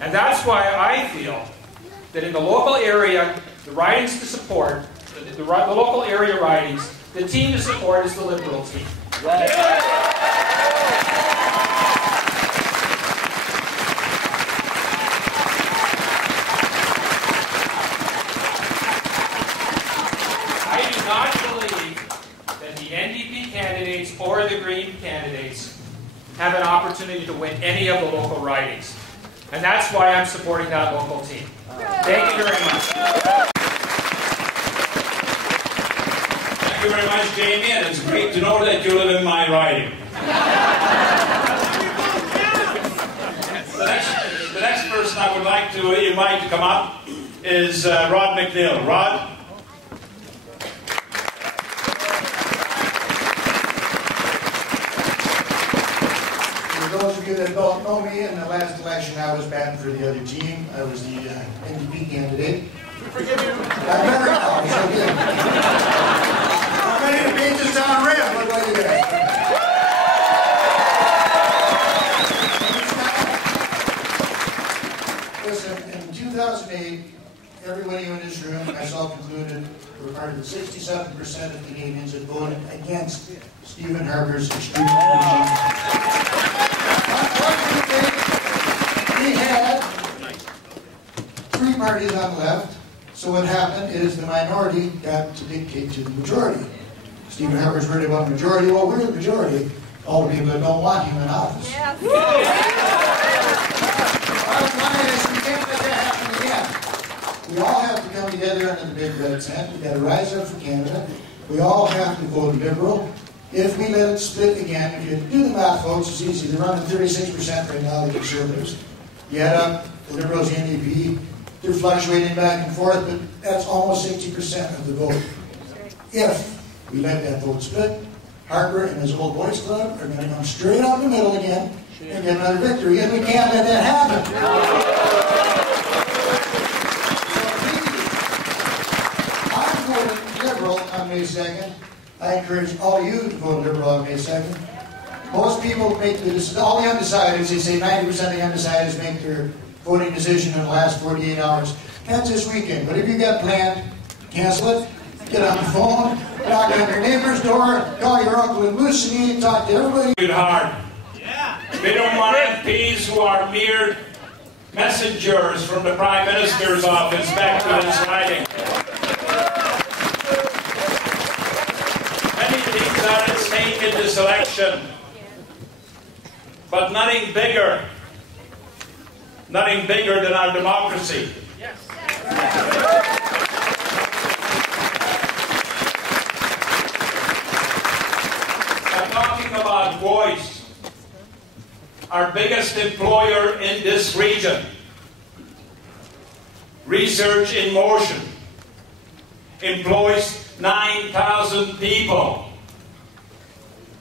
And that's why I feel that in the local area, the ridings to support, the local area ridings, the team to support is the Liberal team. I do not believe that the NDP candidates or the Green candidates have an opportunity to win any of the local ridings. And that's why I'm supporting that local team. Thank you very much. Thank you very much, Jamie, and it's great to know that you live in my riding. The next person I would like to invite to come up is Rod McNeil. Rod? For those of you that don't know me, in the last election I was batting for the other team. I was the NDP candidate. Forgive you. I'm better now. It's okay. I'm ready to paint this town red. What do I do that? Listen, in 2008, everybody in this room, myself included, were part of the 67% of Canadians that voted against Stephen Harper's extreme regime. Unfortunately, we had three parties on the left, so what happened is the minority got to dictate to the majority. Stephen Harper's worried about the majority. Well, we're the majority. All the people that don't want him in office. Yes. Bottom line is, we can't let that happen again. We all have to come together under the big red tent. We've got to rise up for Canada. We all have to vote Liberal. If we let it split again, if you do the math, folks, it's easy. They're running 36% right now, the Conservatives. You add up the Liberals, the NDP, they're fluctuating back and forth, but that's almost 60% of the vote. If we let that vote split, Harper and his old boys club are going to come straight out the middle again and get another victory, and we can't let that happen. I'm voting Liberal on May 2nd. I encourage all of you to vote Liberal on May 2nd. Most people make all the undecideds, they say 90% of the undecideds make their voting decision in the last 48 hours. That's this weekend. But if you got planned, cancel it, get on the phone, knock on your neighbor's door, call your uncle in Moosonee, talk to everybody. Hard. Yeah. They don't want MPs who are mere messengers from the Prime Minister's office back to his riding. Many things are at stake in this election, but nothing bigger than our democracy. Yes. I'm talking about voice. Our biggest employer in this region, Research in Motion, employs 9,000 people.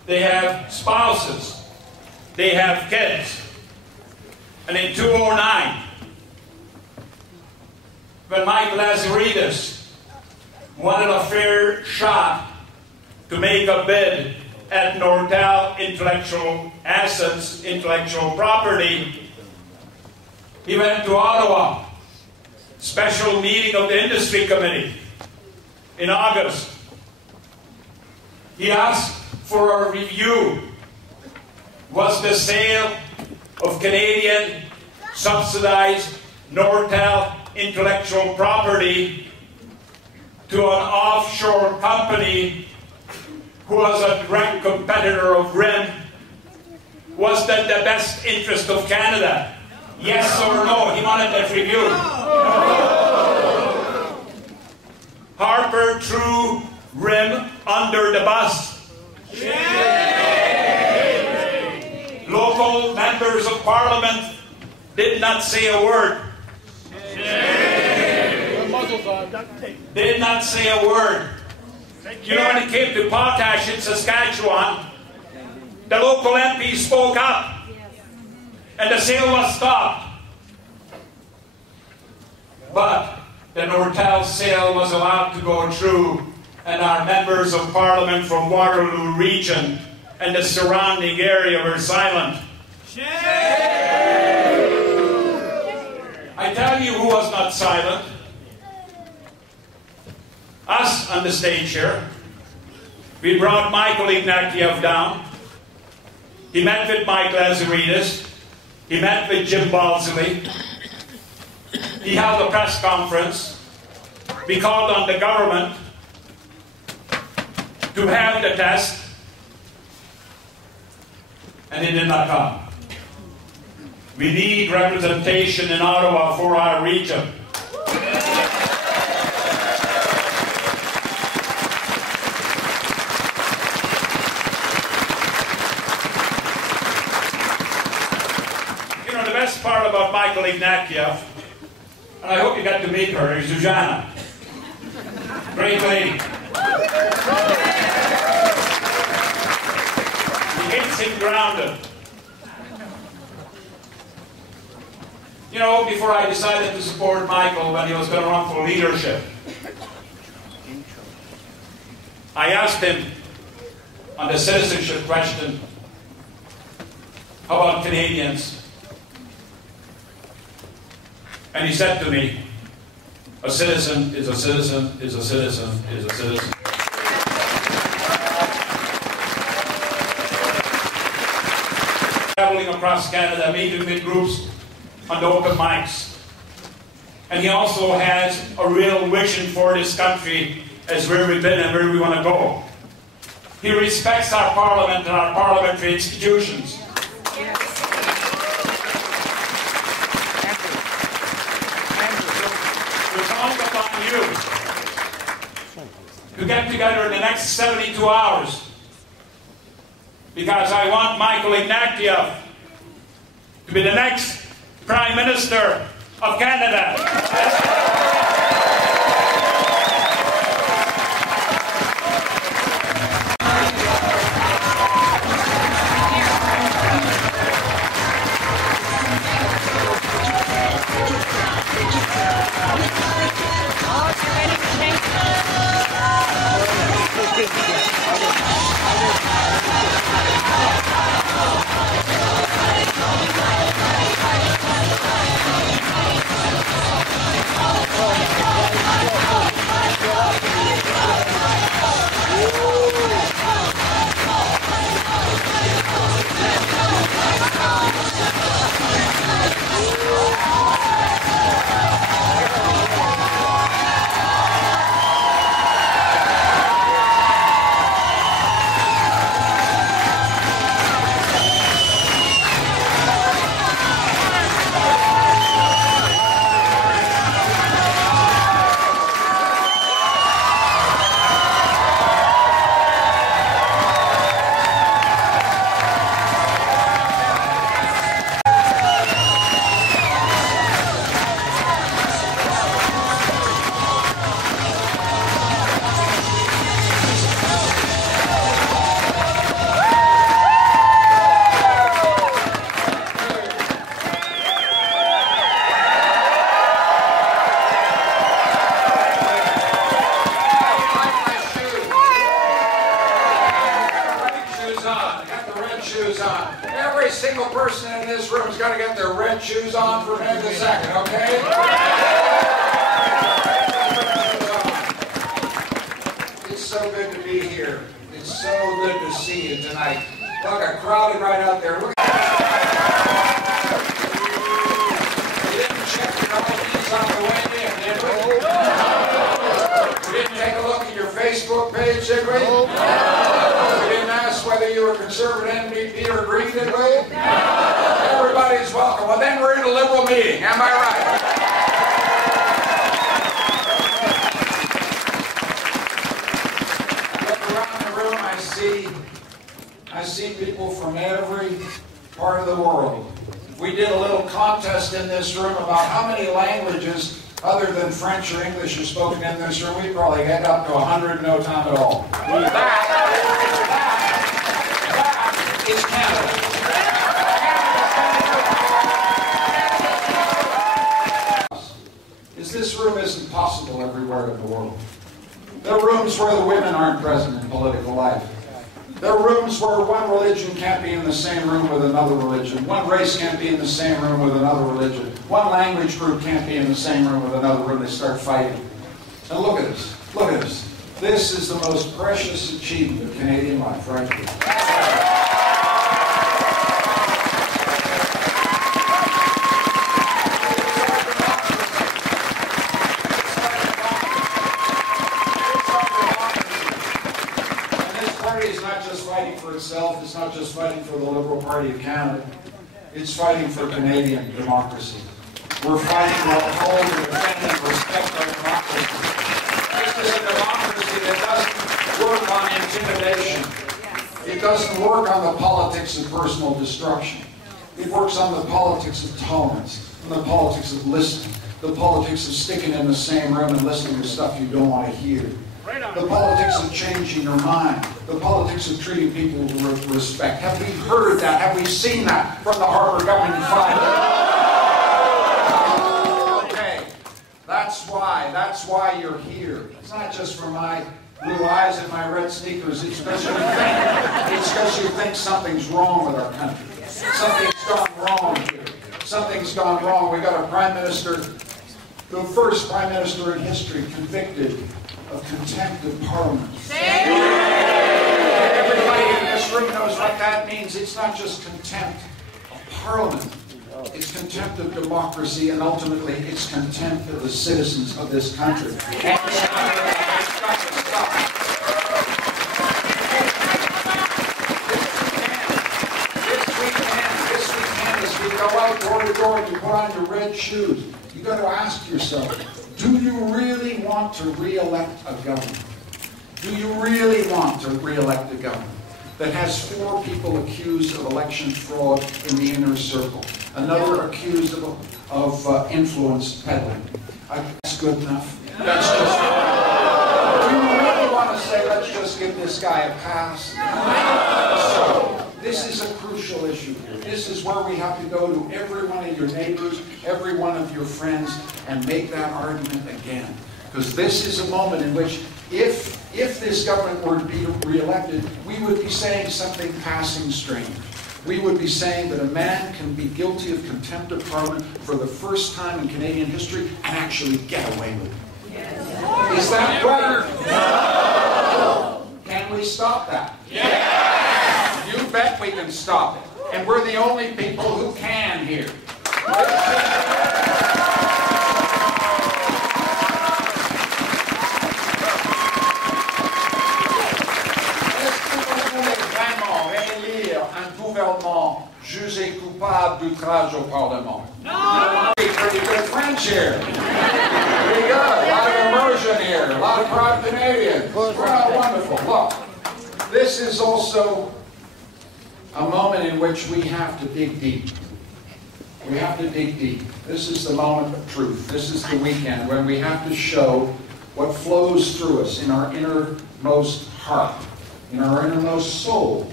They have spouses. They have kids. And in 2009, when Mike Lazaridis wanted a fair shot to make a bid at Nortel Intellectual Assets, intellectual property, he went to Ottawa, special meeting of the Industry Committee in August. He asked for a review. Was the sale of Canadian subsidized Nortel intellectual property to an offshore company who was a direct competitor of RIM, was that the best interest of Canada? Yes or no? He wanted that review. Harper threw RIM under the bus. Local members of Parliament did not say a word. Did not say a word. You know, when it came to potash in Saskatchewan, the local MP spoke up, and the sale was stopped. But the Nortel sale was allowed to go through, and our members of Parliament from Waterloo region and the surrounding area were silent. I tell you who was not silent. Us on the stage here. We brought Michael Ignatieff down. He met with Mike Lazaridis. He met with Jim Balsley. He held a press conference. We called on the government to have the test, and it did not come. We need representation in Ottawa for our region. You know, the best part about Michael Ignatieff, and I hope you got to meet her, is Zuzana. Great lady. He gets him grounded. You know, before I decided to support Michael when he was going to run for leadership, I asked him on the citizenship question, how about Canadians? And he said to me, a citizen is a citizen is a citizen is a citizen. Traveling across Canada, meeting with groups on the open mics. And he also has a real vision for this country as where we've been and where we want to go. He respects our parliament and our parliamentary institutions. We're calling upon you to get together in the next 72 hours, because I want Michael Ignatieff to be the next Prime Minister of Canada. Every single person in this room is going to get their red shoes on for maybe a second, okay? It's so good to be here. It's so good to see you tonight. Look, I'm crowded right out there. Look. We didn't check your IDs on the way in, did we? We didn't take a look at your Facebook page, did we? We didn't ask whether you were conservative, NDP, or Green, did we? Everybody's welcome. Well, then we're in a liberal meeting. Am I right? I look around the room, I see people from every part of the world. If we did a little contest in this room about how many languages other than French or English are spoken in this room, we'd probably get up to 100 in no time at all. That is Canada. This room isn't possible everywhere in the world. There are rooms where the women aren't present in political life. There are rooms where one religion can't be in the same room with another religion. One race can't be in the same room with another religion. One language group can't be in the same room with another room. They start fighting. And look at this. Look at this. This is the most precious achievement of Canadian life right here. It's not just fighting for itself, it's not just fighting for the Liberal Party of Canada, it's fighting for Canadian democracy. We're fighting to uphold and defend and respect our democracy. This is a democracy that doesn't work on intimidation. It doesn't work on the politics of personal destruction. It works on the politics of tolerance, on the politics of listening, the politics of sticking in the same room and listening to stuff you don't want to hear. The politics of changing your mind. The politics of treating people with respect. Have we heard that? Have we seen that from the Harper government finally? Okay. That's why you're here. It's not just for my blue eyes and my red sneakers. It's because you think something's wrong with our country. Something's gone wrong here. Something's gone wrong. We got a prime minister, the first prime minister in history convicted of contempt of Parliament. Everybody in this room knows what that means. It's not just contempt of Parliament. It's contempt of democracy, and ultimately it's contempt of the citizens of this country. And it's got to stop. This weekend, as we go out door to door and you put on your red shoes, you've got to ask yourself, do you really want to re-elect a government? Do you really want to re-elect a government that has 4 people accused of election fraud in the inner circle, another accused of influence peddling? That's good enough. That's just do you really want to say, let's just give this guy a pass? So, this is a crucial issue here. This is where we have to go to every one of your neighbors, every one of your friends, and make that argument again. Because this is a moment in which, if this government were to be re-elected, we would be saying something passing strange. We would be saying that a man can be guilty of contempt of Parliament for the first time in Canadian history and actually get away with it. Yes. Is that right? No. Can we stop that? Yes. You bet we can stop it. And we're the only people who can here. Jugé coupable d'outrage au Parlement. No! Pretty good French here. Pretty good. A lot of immersion here. A lot of proud Canadians. We're all wonderful. Look, this is also a moment in which we have to dig deep. We have to dig deep. This is the moment of truth. This is the weekend when we have to show what flows through us in our innermost heart, in our innermost soul.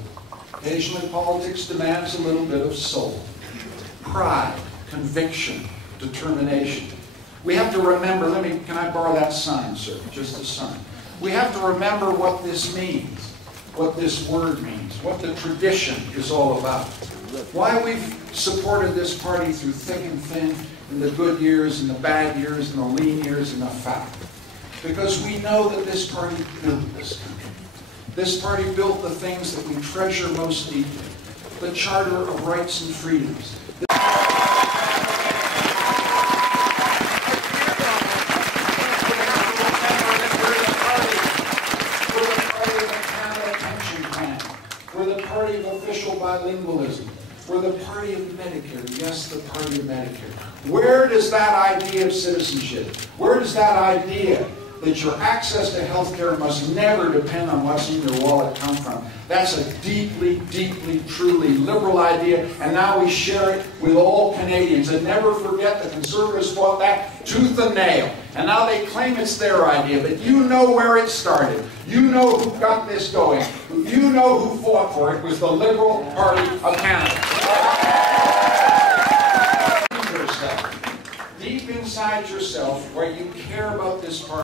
Occasionally, politics demands a little bit of soul, pride, conviction, determination. We have to remember, can I borrow that sign, sir? Just a sign. We have to remember what this means, what this word means, what the tradition is all about. Why we've supported this party through thick and thin, in the good years, in the bad years, in the lean years, in the fat. Because we know that this party built this country. This party built the things that we treasure most deeply. The Charter of Rights and Freedoms. We're the party of the Canada Pension Plan. We're the party of official bilingualism. We're the party of Medicare. Yes, the party of Medicare. Where does that idea of citizenship, where does that idea that your access to health care must never depend on what's in your wallet come from? That's a deeply, deeply, truly liberal idea, and now we share it with all Canadians. And never forget, the Conservatives fought that tooth and nail, and now they claim it's their idea, but you know where it started. You know who got this going. You know who fought for it. It was the Liberal Party of Canada. Deep inside yourself, where you care about this party.